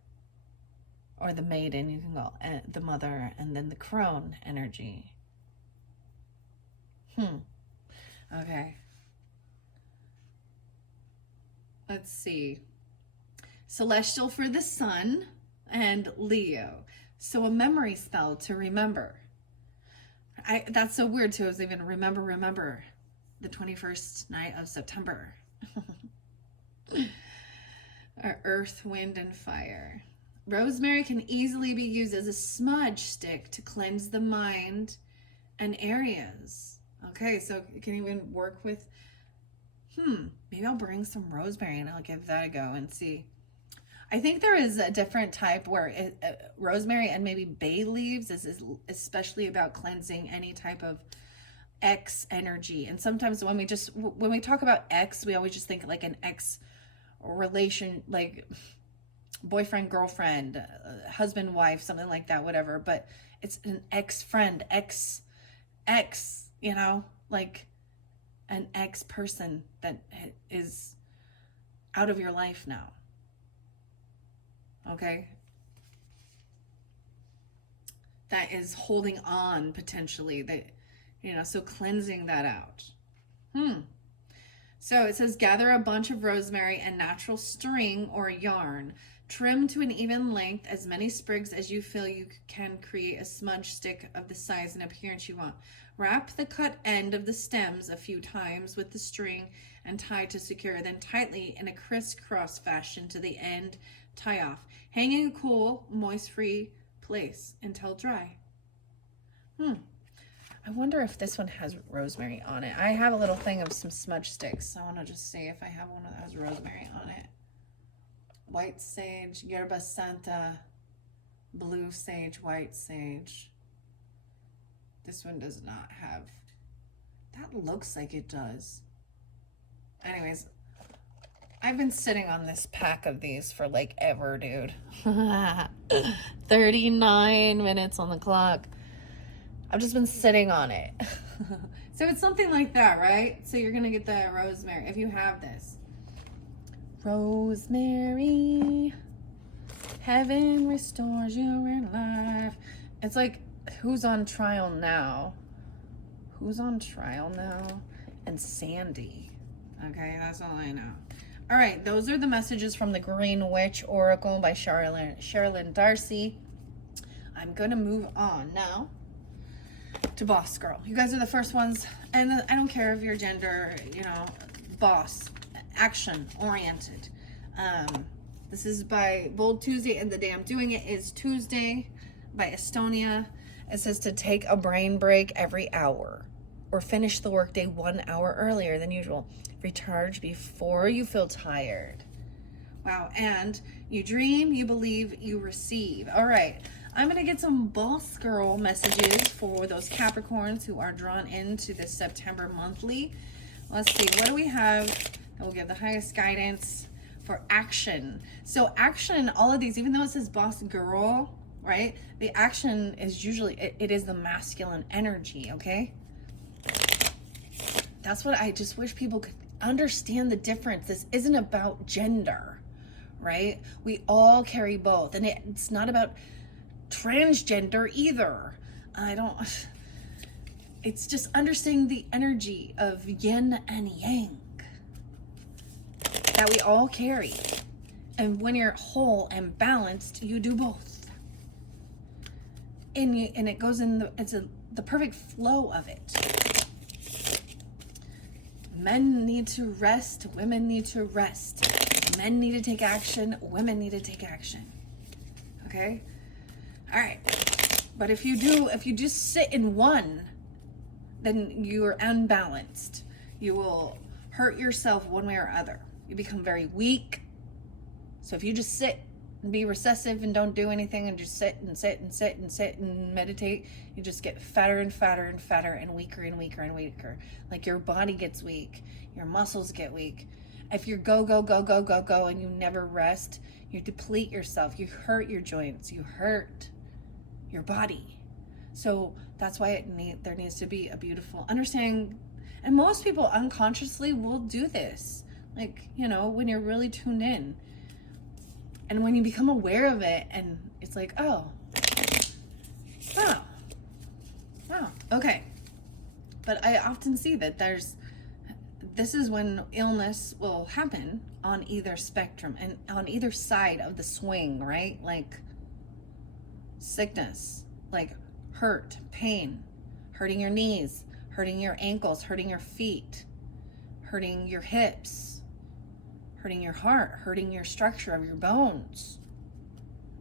or the Maiden, you can go, the Mother, and then the Crone energy. Okay. Let's see. Celestial for the Sun and Leo. So a memory spell to remember. That's so weird too. I was even remember the 21st night of September. Earth, wind, and fire. Rosemary can easily be used as a smudge stick to cleanse the mind and areas. Okay, so it can even work with, maybe I'll bring some rosemary and I'll give that a go and see. I think there is a different type where rosemary and maybe bay leaves is especially about cleansing any type of X energy. And sometimes when we talk about X, we always just think like an X relation, like boyfriend, girlfriend, husband, wife, something like that, whatever. But it's an ex-friend, X, you know, like an ex person that is out of your life now. Okay? That is holding on potentially, that, you know, so cleansing that out. So it says, gather a bunch of rosemary and natural string or yarn. Trim to an even length as many sprigs as you feel you can create a smudge stick of the size and appearance you want. Wrap the cut end of the stems a few times with the string and tie to secure, then tightly in a crisscross fashion to the end, tie off. Hang in a cool, moist-free place until dry. I wonder if this one has rosemary on it. I have a little thing of some smudge sticks. So I want to just see if I have one that has rosemary on it. White sage, yerba santa, blue sage, white sage. This one does not have. That looks like it does. Anyways, I've been sitting on this pack of these for like ever, dude. 39 minutes on the clock. I've just been sitting on it. So it's something like that, right? So you're going to get the rosemary if you have this. Rosemary, heaven restores you in life. It's like, who's on trial now? Who's on trial now? And Sandy. Okay, that's all I know. All right, those are the messages from the Green Witch Oracle by Sherilyn Darcy. I'm going to move on now to Boss Girl. You guys are the first ones, and I don't care if you're gender, you know, boss, action oriented. This is by Bold Tuesday, and the day I'm doing it is Tuesday by Estonia. It says to take a brain break every hour or finish the workday 1 hour earlier than usual. Recharge before you feel tired. Wow. And you dream, you believe, you receive. All right. I'm going to get some Boss Girl messages for those Capricorns who are drawn into this September monthly. Let's see. What do we have that will give the highest guidance for action? So action, all of these, even though it says Boss Girl, right? The action is usually, it is the masculine energy, okay? That's what I just wish people could understand the difference. This isn't about gender, right? We all carry both. And it's not about transgender either. It's just understanding the energy of yin and yang that we all carry. And when you're whole and balanced, you do both. And it goes in the perfect flow of it. Men need to rest, women need to rest. Men need to take action, women need to take action. Okay? All right. But if you just sit in one, then you're unbalanced. You will hurt yourself one way or other. You become very weak. So if you just sit and be recessive and don't do anything and just sit and sit and sit and sit and meditate, you just get fatter and fatter and fatter and weaker and weaker and weaker. Like your body gets weak, your muscles get weak. If you're go and you never rest, you deplete yourself, you hurt your joints, you hurt your body. So that's why there needs to be a beautiful understanding. And most people unconsciously will do this. Like, you know, when you're really tuned in. And when you become aware of it, and it's like, oh, okay. But I often see that this is when illness will happen on either spectrum and on either side of the swing, right? Like sickness, like hurt, pain, hurting your knees, hurting your ankles, hurting your feet, hurting your hips, hurting your heart, hurting your structure of your bones.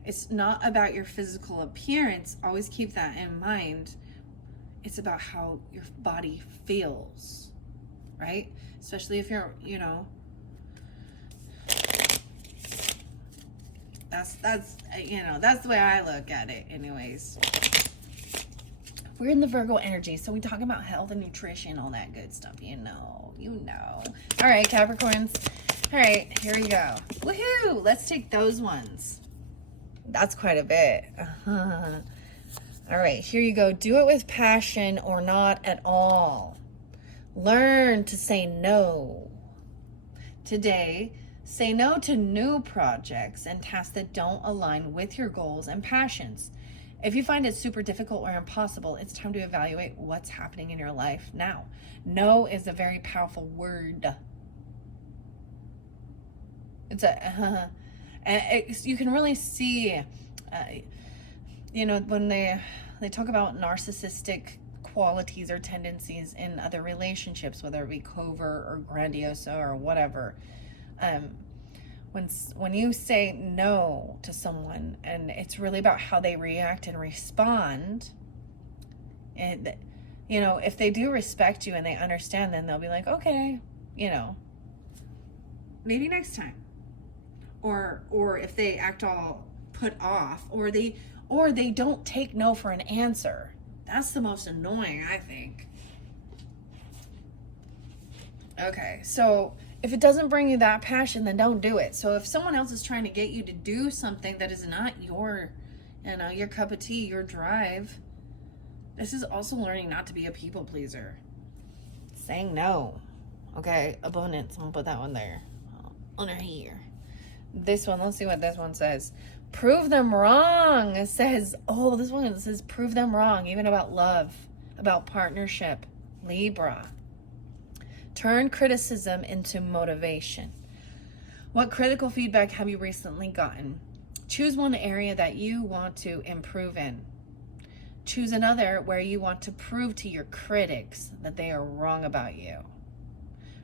It's not about your physical appearance. Always keep that in mind. It's about how your body feels, right? Especially if you're, you know, that's the way I look at it anyways. We're in the Virgo energy, so we talk about health and nutrition, all that good stuff, you know. All right, Capricorns. All right, here we go. Woohoo! Let's take those ones. That's quite a bit. All right, here you go. Do it with passion or not at all. Learn to say no. Today, say no to new projects and tasks that don't align with your goals and passions. If you find it super difficult or impossible, it's time to evaluate what's happening in your life now. No is a very powerful word. It's you can really see, you know, when they talk about narcissistic qualities or tendencies in other relationships, whether it be covert or grandiose or whatever. When you say no to someone, and it's really about how they react and respond, and you know, if they do respect you and they understand, then they'll be like, okay, you know, maybe next time. Or if they act all put off, or they don't take no for an answer. That's the most annoying, I think. Okay, so if it doesn't bring you that passion, then don't do it. So if someone else is trying to get you to do something that is not your, your cup of tea, your drive, this is also learning not to be a people pleaser. Saying no. Okay, abundance. I'm gonna put that one there. Under here. This one, let's see what this one says. Prove them wrong. It says, this one, it says prove them wrong, even about love, about partnership. Libra. Turn criticism into motivation. What critical feedback have you recently gotten? Choose one area that you want to improve in. Choose another where you want to prove to your critics that they are wrong about you.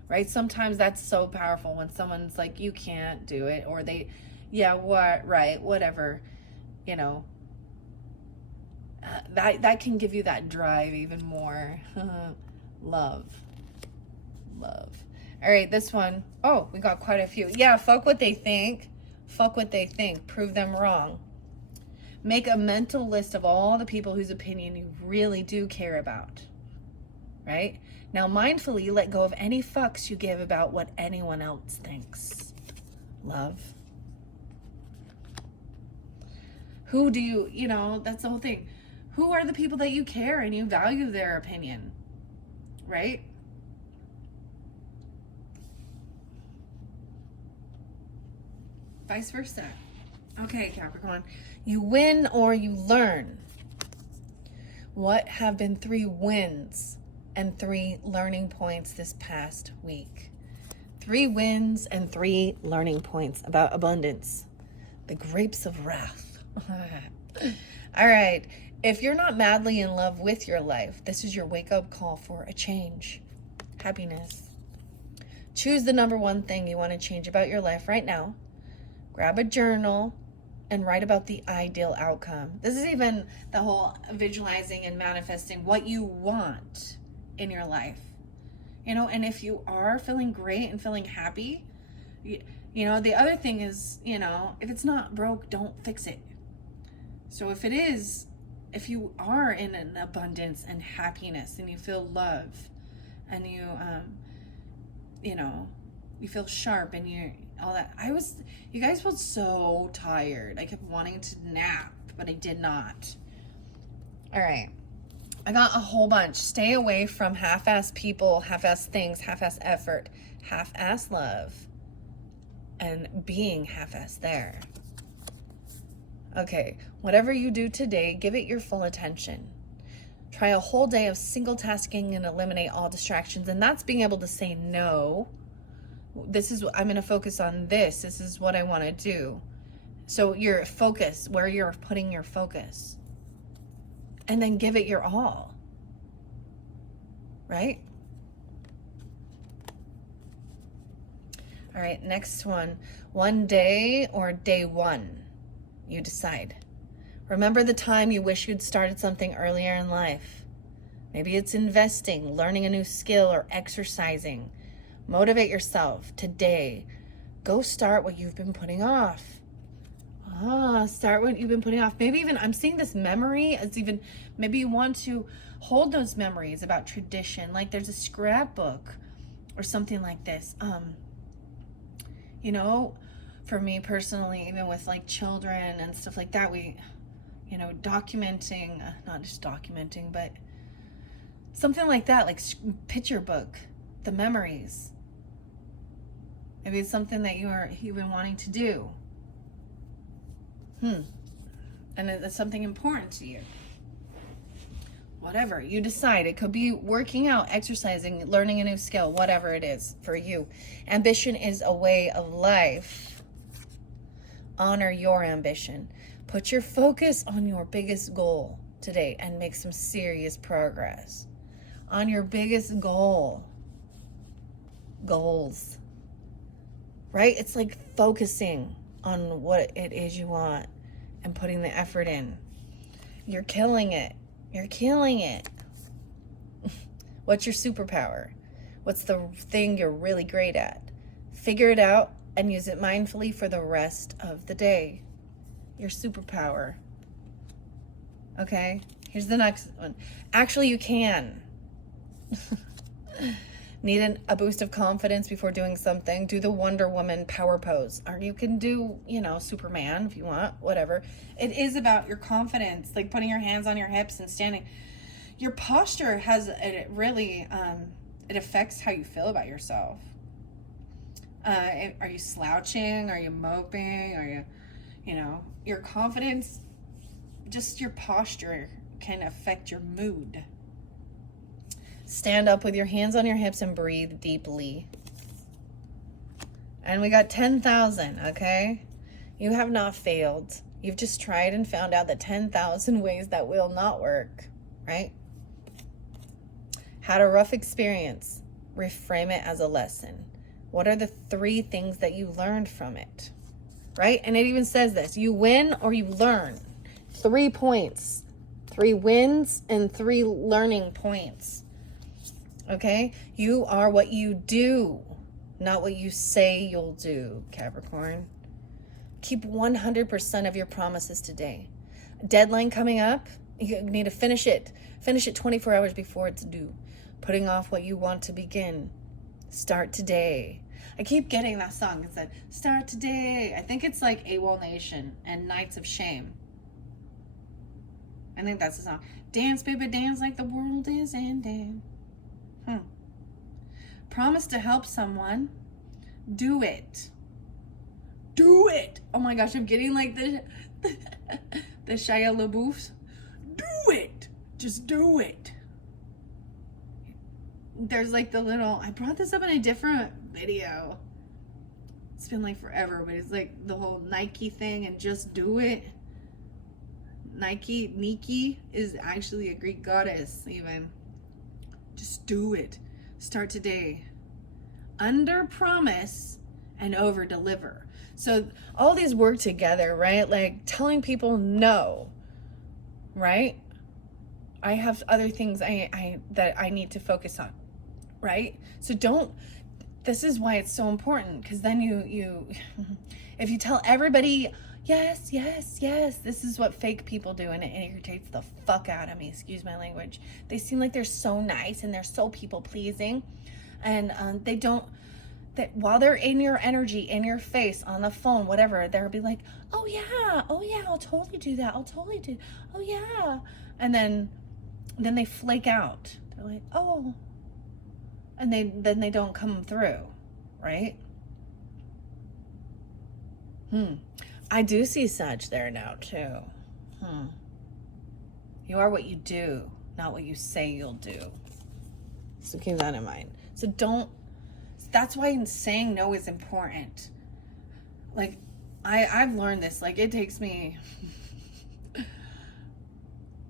Right? Sometimes that's so powerful when someone's like, you can't do it, or they, whatever, that can give you that drive even more. Love. All right, this one. Oh, we got quite a few. Yeah, fuck what they think. Prove them wrong. Make a mental list of all the people whose opinion you really do care about. Right? Now, mindfully let go of any fucks you give about what anyone else thinks. Love. Who do you, that's the whole thing. Who are the people that you care and you value their opinion? Right? Vice versa. Okay, Capricorn. You win or you learn. What have been 3 wins and 3 learning points this past week? 3 wins and 3 learning points about abundance. The grapes of wrath. All right. If you're not madly in love with your life, this is your wake-up call for a change. Happiness. Choose the number 1 thing you want to change about your life right now. Grab a journal and write about the ideal outcome. This is even the whole visualizing and manifesting what you want in your life. And if you are feeling great and feeling happy, the other thing is, if it's not broke, don't fix it. So if it is, if you are in an abundance and happiness and you feel love and you feel sharp and all that. You guys felt so tired. I kept wanting to nap, but I did not. All right. I got a whole bunch. Stay away from half-ass people, half-ass things, half-ass effort, half-ass love, and being half-ass there. Okay. Whatever you do today, give it your full attention. Try a whole day of single tasking and eliminate all distractions. And that's being able to say no. I'm going to focus on this. This is what I want to do. So your focus, where you're putting your focus. And then give it your all. Right? All right, next one. One day or day one. You decide. Remember the time you wish you'd started something earlier in life. Maybe it's investing, learning a new skill, or exercising. Motivate yourself today. Go start what you've been putting off. Start what you've been putting off. Maybe even, I'm seeing this memory as even, maybe you want to hold those memories about tradition. Like there's a scrapbook or something like this. For me personally, even with like children and stuff like that, we, documenting, not just documenting, but something like that, like picture book, the memories. Maybe it's something that you've been wanting to do. And it's something important to you. Whatever you decide, it could be working out, exercising, learning a new skill, whatever it is for you. Ambition is a way of life. Honor your ambition. Put your focus on your biggest goal today and make some serious progress on your biggest goals, right? It's like focusing on what it is you want and putting the effort in. You're killing it. What's your superpower? What's the thing you're really great at? Figure it out and use it mindfully for the rest of the day. Your superpower. Okay, here's the next one. Actually, you can. Need a boost of confidence before doing something? Do the Wonder Woman power pose. Or you can do, Superman if you want, whatever. It is about your confidence, like putting your hands on your hips and standing. Your posture it really, it affects how you feel about yourself. Are you slouching? Are you moping? Are you, your confidence, just your posture can affect your mood. Stand up with your hands on your hips and breathe deeply. And we got 10,000, okay? You have not failed. You've just tried and found out the 10,000 ways that will not work, right? Had a rough experience. Reframe it as a lesson. What are the 3 things that you learned from it, right? And it even says this, you win or you learn. 3 points, 3 wins and 3 learning points. Okay, you are what you do, not what you say you'll do, Capricorn. Keep 100% of your promises today. Deadline coming up, you need to finish it. Finish it 24 hours before it's due. Putting off what you want to begin. Start today. I keep getting that song. It said, start today. I think it's like AWOL Nation and Nights of Shame. I think that's the song. Dance, baby, dance like the world is ending. Promise to help someone. Do it. Do it. Oh my gosh, I'm getting like the Shia LaBeoufs. Do it. Just do it. There's like the little, I brought this up in a different video. It's been like forever, but it's like the whole Nike thing and just do it. Nike is actually a Greek goddess even. Just do it. Start today. Under promise and over deliver. So all these work together, right? Like telling people no, right? I have other things that I need to focus on, right? So this is why it's so important, because then you if you tell everybody yes, this is what fake people do, and it irritates the fuck out of me, excuse my language. They seem like they're so nice and they're so people pleasing, and that while they're in your energy, in your face, on the phone, whatever, they'll be like, oh yeah, I'll totally do that, oh yeah, and then they flake out. They're like, oh, and then they don't come through, right? I do see Sag there now too. You are what you do, not what you say you'll do. So keep that in mind. So that's why saying no is important. Like, I've learned this. Like, it takes me,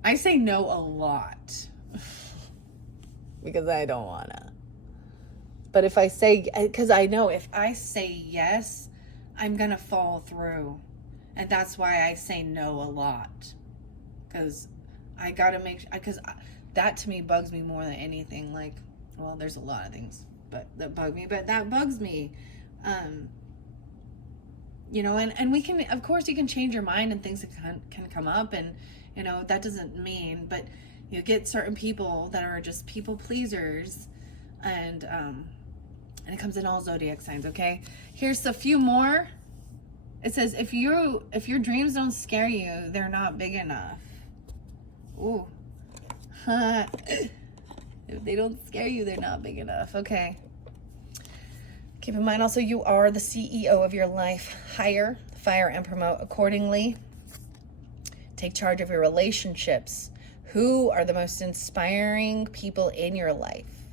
I say no a lot because I don't wanna. But if I say, because I know if I say yes, I'm gonna fall through. And that's why I say no a lot. Because I gotta because that to me bugs me more than anything. Like, well, there's a lot of things that bug me, but that bugs me. And we can, of course, you can change your mind and things can come up, and, that doesn't mean, but you get certain people that are just people pleasers, and it comes in all zodiac signs, okay? Here's a few more. It says, if your dreams don't scare you, they're not big enough. Ooh. If they don't scare you, they're not big enough. Okay. Keep in mind also, you are the CEO of your life. Hire, fire, and promote accordingly. Take charge of your relationships. Who are the most inspiring people in your life?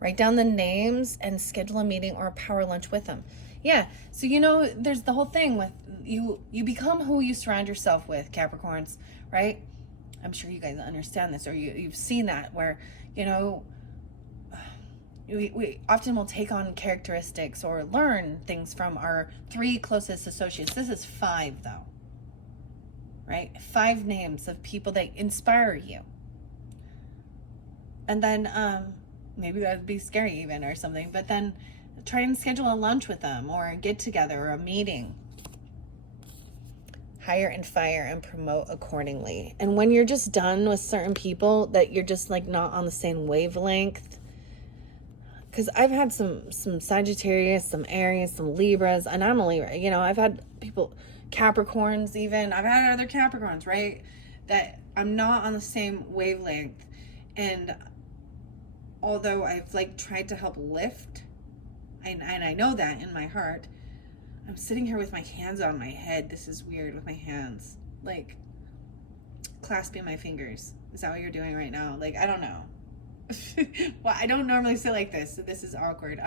Write down the names and schedule a meeting or a power lunch with them. Yeah, so there's the whole thing with you become who you surround yourself with, Capricorns, right? I'm sure you guys understand this, or you've seen that, where, we often will take on characteristics or learn things from our 3 closest associates. This is 5 though, right? 5 names of people that inspire you. And then maybe that'd be scary even or something, but then try and schedule a lunch with them or a get together or a meeting. Hire and fire and promote accordingly. And when you're just done with certain people that you're just like not on the same wavelength, because I've had some Sagittarius, some Aries, some Libras, and I'm a Libra. You know, I've had people, Capricorns even. I've had other Capricorns, right? That I'm not on the same wavelength. And although I've like tried to help lift, and I know that in my heart, I'm sitting here with my hands on my head. This is weird with my hands. Like, clasping my fingers. Is that what you're doing right now? Like, I don't know. Well, I don't normally sit like this, so this is awkward.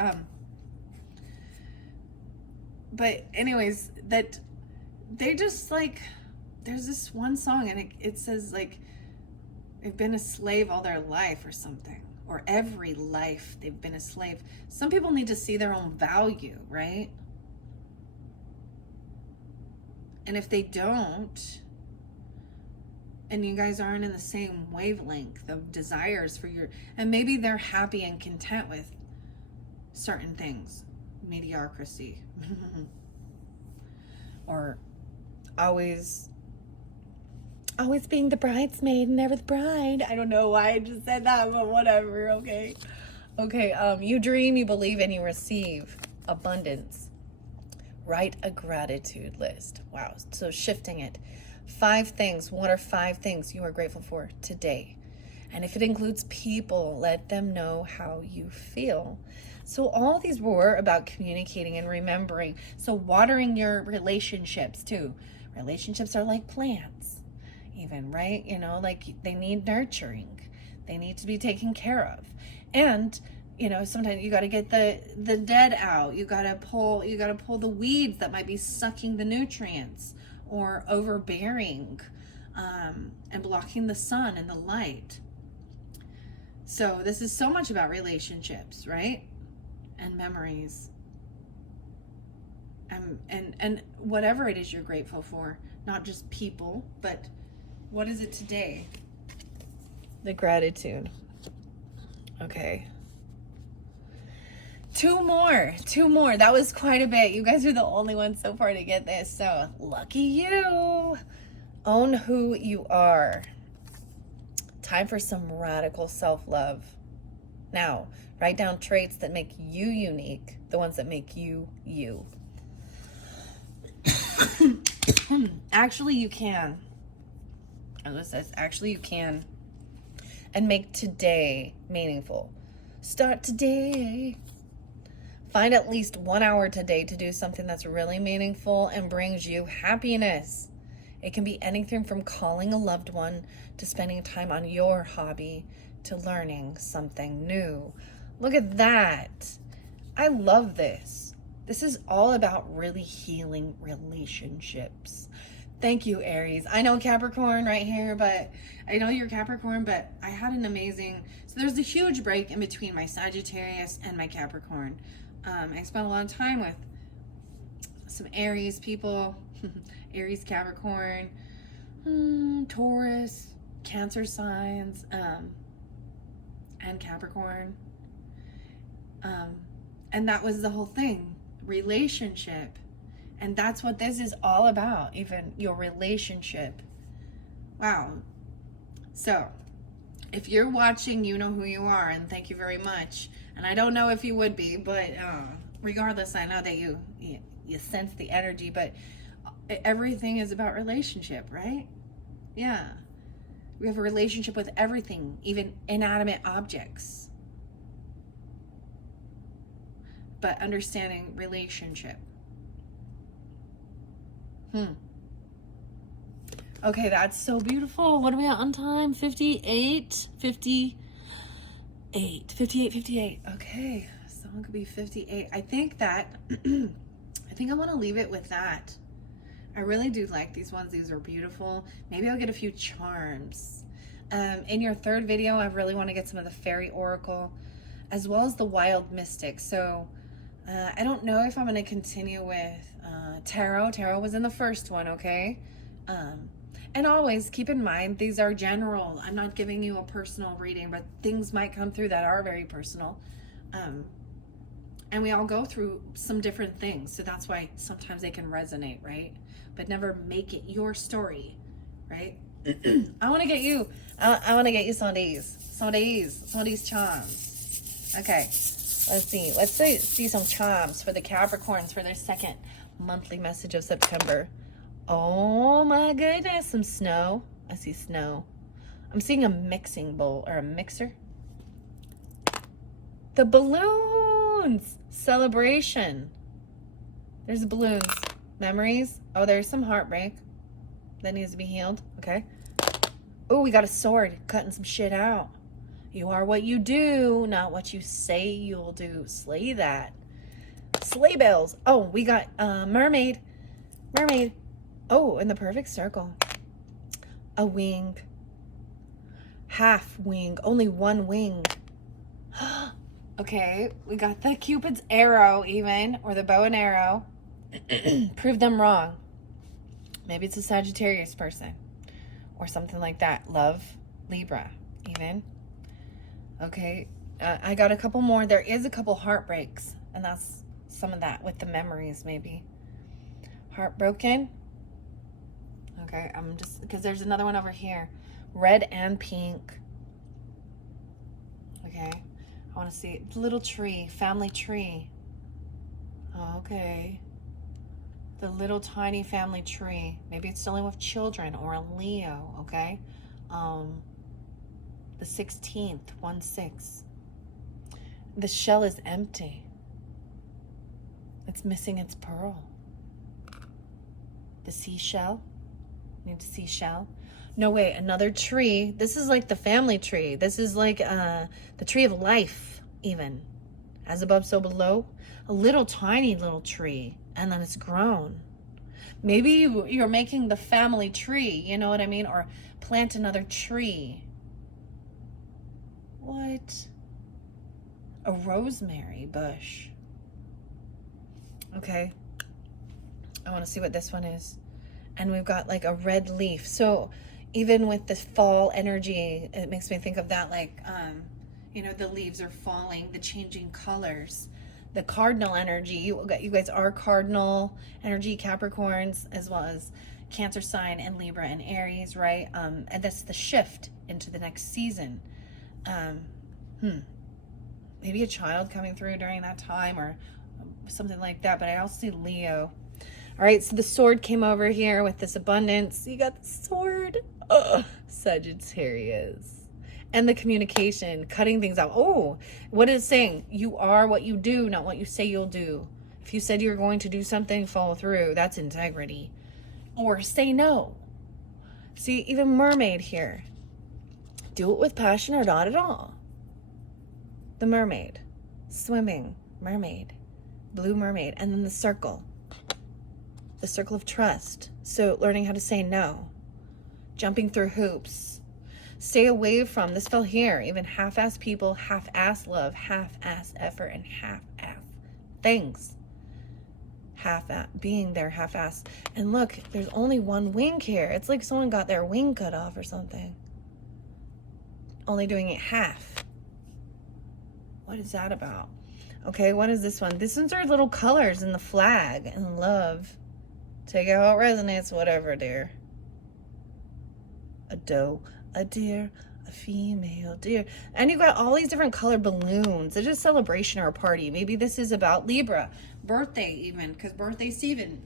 But anyways, that they just like, there's this one song and it says like they've been a slave all their life or something, or every life they've been a slave. Some people need to see their own value, right? And if they don't, and you guys aren't in the same wavelength of desires for your, and maybe they're happy and content with certain things, mediocrity, or always being the bridesmaid and never the bride. I don't know why I just said that, but whatever. Okay. You dream, you believe, and you receive abundance. Write a gratitude list. Wow. So shifting it. 5 things. What are 5 things you are grateful for today? And if it includes people, let them know how you feel. So all these were about communicating and remembering. So watering your relationships too. Relationships are like plants, even, right? You know, like they need nurturing. They need to be taken care of. And you know, sometimes you got to get the dead out. You got to pull the weeds that might be sucking the nutrients or overbearing, and blocking the sun and the light. So this is so much about relationships, right? And memories. And whatever it is you're grateful for, not just people, but what is it today? The gratitude. Okay. 2 more. That was quite a bit. You guys are the only ones so far to get this, so lucky you. Own who you are. Time for some radical self-love. Now, write down traits that make you unique, the ones that make you you. Actually, you can. As it says, actually you can. And make today meaningful. Start today. Find at least 1 hour today to do something that's really meaningful and brings you happiness. It can be anything from calling a loved one to spending time on your hobby to learning something new. Look at that. I love this. This is all about really healing relationships. Thank you, Aries. I know Capricorn right here, but I know you're Capricorn, but I had an amazing, so there's a huge break in between my Sagittarius and my Capricorn. I spent a lot of time with some Aries people, Aries, Capricorn, Taurus, Cancer signs, and Capricorn. And that was the whole thing, relationship. And that's what this is all about, even your relationship. Wow. So, if you're watching, you know who you are, and thank you very much. And I don't know if you would be, but regardless, I know that you sense the energy, but everything is about relationship, right? Yeah. We have a relationship with everything, even inanimate objects. But understanding relationship. Okay, that's so beautiful. What are we at on time? 58. Okay, someone could be 58. I think I want to leave it with that. I really do like these ones. These are beautiful. Maybe I'll get a few charms. In your 3rd video, I really want to get some of the Fairy Oracle as well as the Wild Mystic. So I don't know if I'm going to continue with Tarot. Tarot was in the first one, okay? And always keep in mind, these are general. I'm not giving you a personal reading, but things might come through that are very personal. And we all go through some different things. So that's why sometimes they can resonate, right? But never make it your story, right? I want to get you some of these charms. Okay. Let's see. Let's see some charms for the Capricorns for their second monthly message of September. Oh my goodness, some snow. I see snow. I'm seeing a mixing bowl or a mixer. The balloons. Celebration. There's balloons. Memories. Oh, there's some heartbreak that needs to be healed. Okay. Oh, we got a sword. Cutting some shit out. You are what you do, not what you say you'll do. Slay that. Sleigh bells. Oh, we got mermaid. Mermaid. Oh, in the perfect circle. A wing. Half wing. Only one wing. Okay, we got the Cupid's arrow even, or the bow and arrow. Prove them wrong. Maybe it's a Sagittarius person or something like that. Love, Libra even. Okay, I got a couple more. There is a couple heartbreaks, and that's some of that with the memories maybe. Heartbroken. Okay, I'm just, because there's another one over here. Red and pink. Okay, I want to see the little tree, family tree. Oh, okay. The little tiny family tree. Maybe it's dealing with children or a Leo, okay? The 16th, 1/6. The shell is empty. It's missing its pearl. The seashell. Need a seashell. No, wait, another tree. This is like the family tree. This is like the tree of life, even. As above, so below. A little tiny little tree. And then it's grown. Maybe you're making the family tree, you know what I mean? Or plant another tree. What? A rosemary bush. Okay. I want to see what this one is. And we've got like a red leaf. So even with the fall energy, it makes me think of that, like, you know, the leaves are falling, the changing colors. The cardinal energy, you guys are cardinal energy, Capricorns, as well as Cancer sign and Libra and Aries, right? And that's the shift into the next season. Maybe a child coming through during that time or something like that, but I also see Leo. All right, so the sword came over here with this abundance. You got the sword. Sagittarius. And the communication, cutting things out. Oh, what is it saying? You are what you do, not what you say you'll do. If you said you're going to do something, follow through. That's integrity. Or say no. See, even mermaid here. Do it with passion or not at all. The mermaid. Swimming. Mermaid. Blue mermaid. And then the circle. The circle of trust. So learning how to say no. Jumping through hoops. Stay away from, this fell here, even half-ass people, half-ass love, half-ass effort, and half-ass things. Half-ass, being there, half-ass. And look, there's only one wing here. It's like someone got their wing cut off or something. Only doing it half. What is that about? Okay, what is this one? These ones are little colors in the flag and love. Take it how it resonates, whatever, dear. A doe. A deer, a female deer. And you've got all these different colored balloons. It's just a celebration or a party. Maybe this is about Libra. Birthday even, because birthday season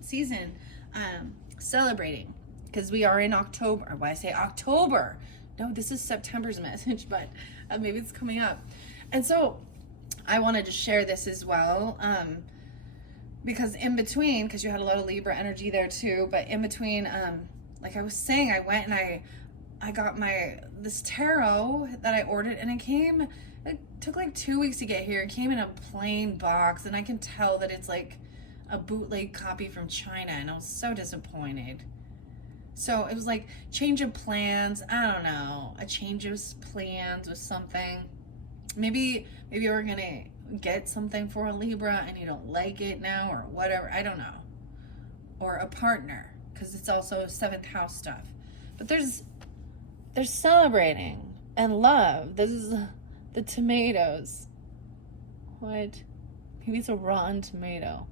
celebrating. Because we are in October. Why I say October? No, this is September's message, but maybe it's coming up. And so I wanted to share this as well. Because in between, because you had a lot of Libra energy there too, but in between, like I was saying, I went and I got this tarot that I ordered, and it took like 2 weeks to get here. It came in a plain box, and I can tell that it's like a bootleg copy from China, and I was so disappointed. So it was like change of plans. I don't know, a change of plans with something. Maybe we're gonna get something for a Libra and you don't like it now or whatever. I don't know. Or a partner, because it's also 7th house stuff. But they're celebrating and love. This is the tomatoes. What? Maybe it's a rotten tomato.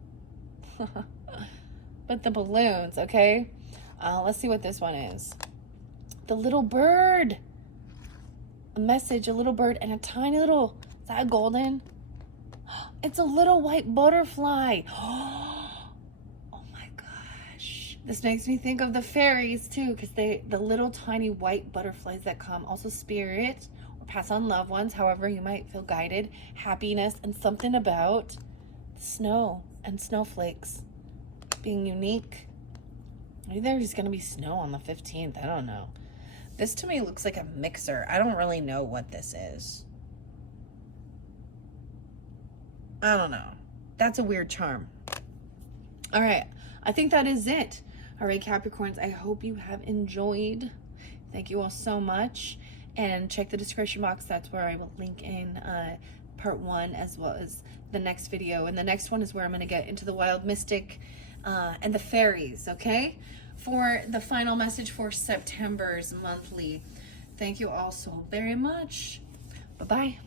But the balloons, okay? Let's see what this one is. The little bird. A message, a little bird, and a tiny little, is that a golden? It's a little white butterfly. Oh my gosh. This makes me think of the fairies too, because the little tiny white butterflies that come, also spirit or pass on loved ones, however you might feel guided, happiness, and something about snow and snowflakes being unique. Maybe there's going to be snow on the 15th. I don't know. This to me looks like a mixer. I don't really know what this is. I don't know. That's a weird charm. All right. I think that is it. All right, Capricorns, I hope you have enjoyed. Thank you all so much. And check the description box. That's where I will link in part 1 as well as the next video. And the next one is where I'm going to get into the wild mystic and the fairies, okay? For the final message for September's monthly. Thank you all so very much. Bye-bye.